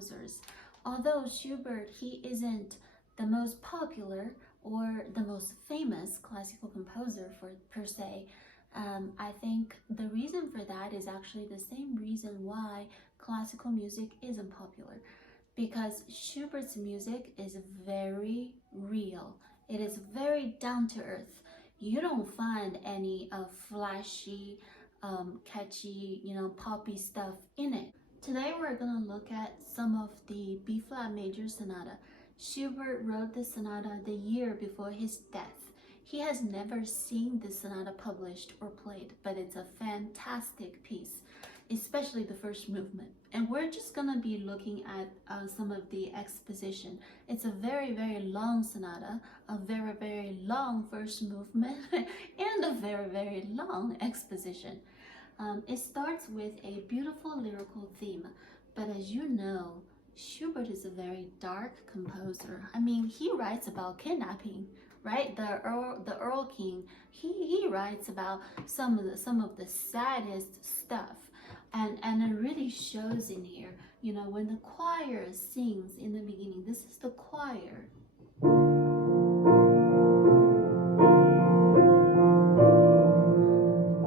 composers. Although Schubert, he isn't the most popular or the most famous classical composer per se, I think the reason for that is actually the same reason why classical music isn't popular. Because Schubert's music is very real. It is very down to earth. You don't find any flashy, catchy, poppy stuff in it. Today we're going to look at some of the B-flat major sonata. Schubert wrote this sonata the year before his death. He has never seen this sonata published or played, but it's a fantastic piece, especially the first movement. And we're just going to be looking at some of the exposition. It's a very, very long sonata, a very, very long first movement, and a very, very long exposition. It starts with a beautiful lyrical theme, but as you know, Schubert is a very dark composer. I mean, he writes about kidnapping, right? The Earl King. He writes about some of the saddest stuff, and it really shows in here. When the choir sings in the beginning, this is the choir.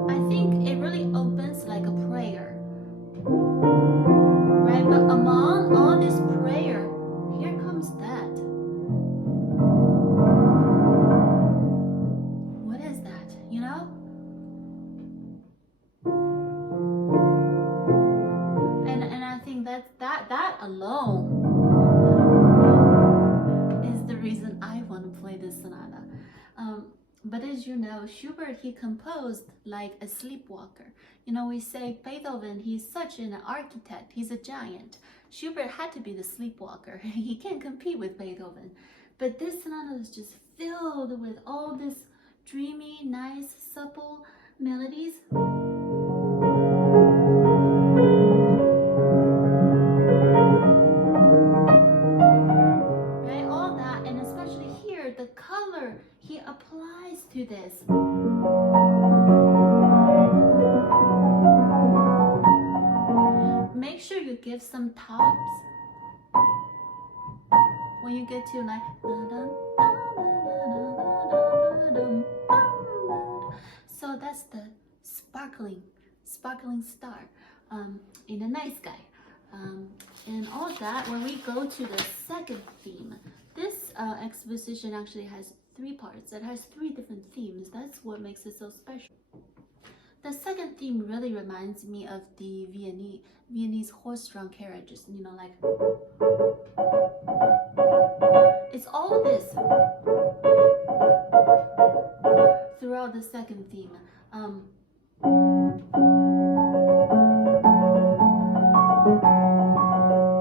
I think it really opens like a prayer, right? But among all this prayer, here comes that. What is that? And I think that alone is the reason I want to play this sonata. But as you know, Schubert, he composed like a sleepwalker. We say Beethoven, he's such an architect, he's a giant. Schubert had to be the sleepwalker. He can't compete with Beethoven. But this sonata is just filled with all this dreamy, nice, supple melodies. Right, all that, and especially here, the color he applies to this. Make sure you give some tops when you get to like. So that's the sparkling star in the night sky. And all that, when we go to the second theme, this exposition actually has 3 parts. It has 3 different themes. That's what makes it so special. The second theme really reminds me of the Viennese horse-drawn carriages, like it's all this throughout the second theme.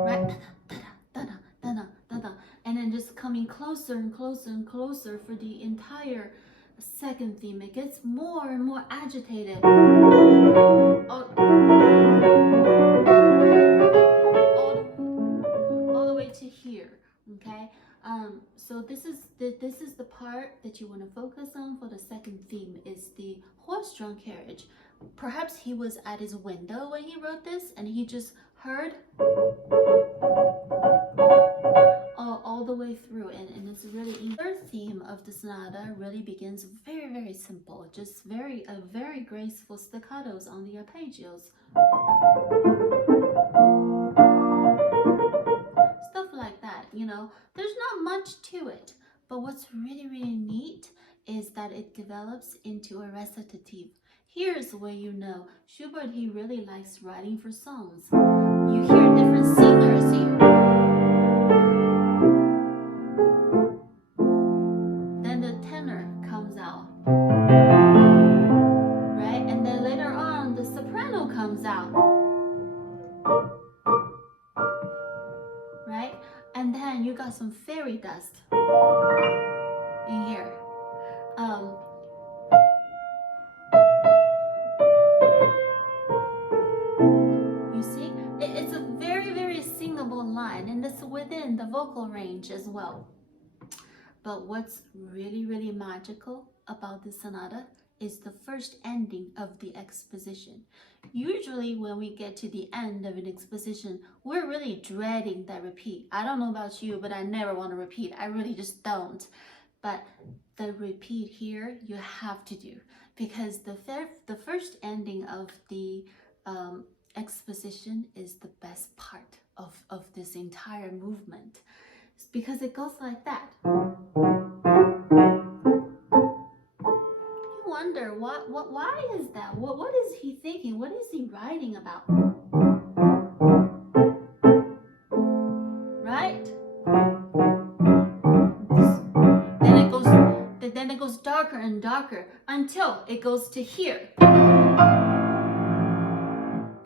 Right, and then just coming closer and closer and closer for the entire second theme. It gets more and more agitated. All the way to here. Okay. So this is the part that you want to focus on for the second theme, is the horse-drawn carriage. Perhaps he was at his window when he wrote this, and he just heard all the way through, and it's really easy. The third theme of the sonata really begins very, very simple, just very graceful staccatos on the arpeggios. Stuff like that, there's not much to it, but what's really, really neat is that it develops into a recitative. Here's where Schubert, he really likes writing for songs. You hear different singers here. Then the tenor comes out, right? And then later on, the soprano comes out, right? And then you got some fairy dust in here. You see, it's a very, very singable line, and it's within the vocal range as well. But what's really, really magical about this sonata is the first ending of the exposition. Usually when we get to the end of an exposition, we're really dreading that repeat. I don't know about you, but I never want to repeat. I really just don't. But the repeat here, you have to do, because the first ending of the exposition is the best part of this entire movement, because it goes like that. You wonder why is that? What is he thinking? What is he writing about? Right? Then it goes darker and darker until it goes to here.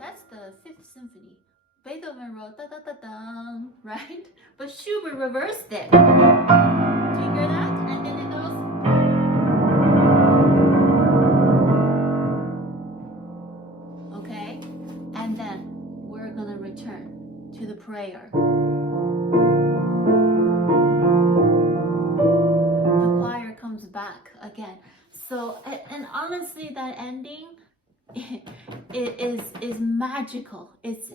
That's the Fifth Symphony. Beethoven wrote da da da da, right? But Schubert reversed it. Do you hear that? And then it goes. Okay? And then we're gonna return to the prayer. The choir comes back again. So, and honestly, that ending, it is magical. It's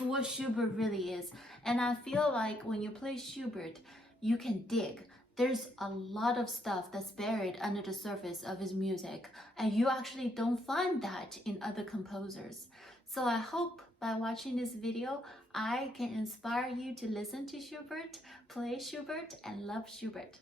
what Schubert really is. And I feel like when you play Schubert, you can dig. There's a lot of stuff that's buried under the surface of his music, and you actually don't find that in other composers. So I hope by watching this video, I can inspire you to listen to Schubert, play Schubert, and love Schubert.